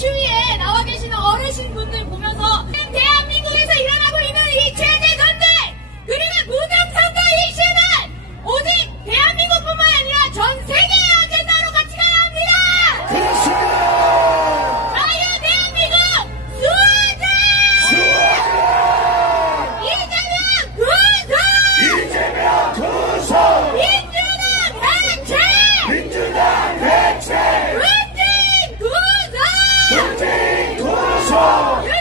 추위에 나와 계시는 어르신분들 Yeah!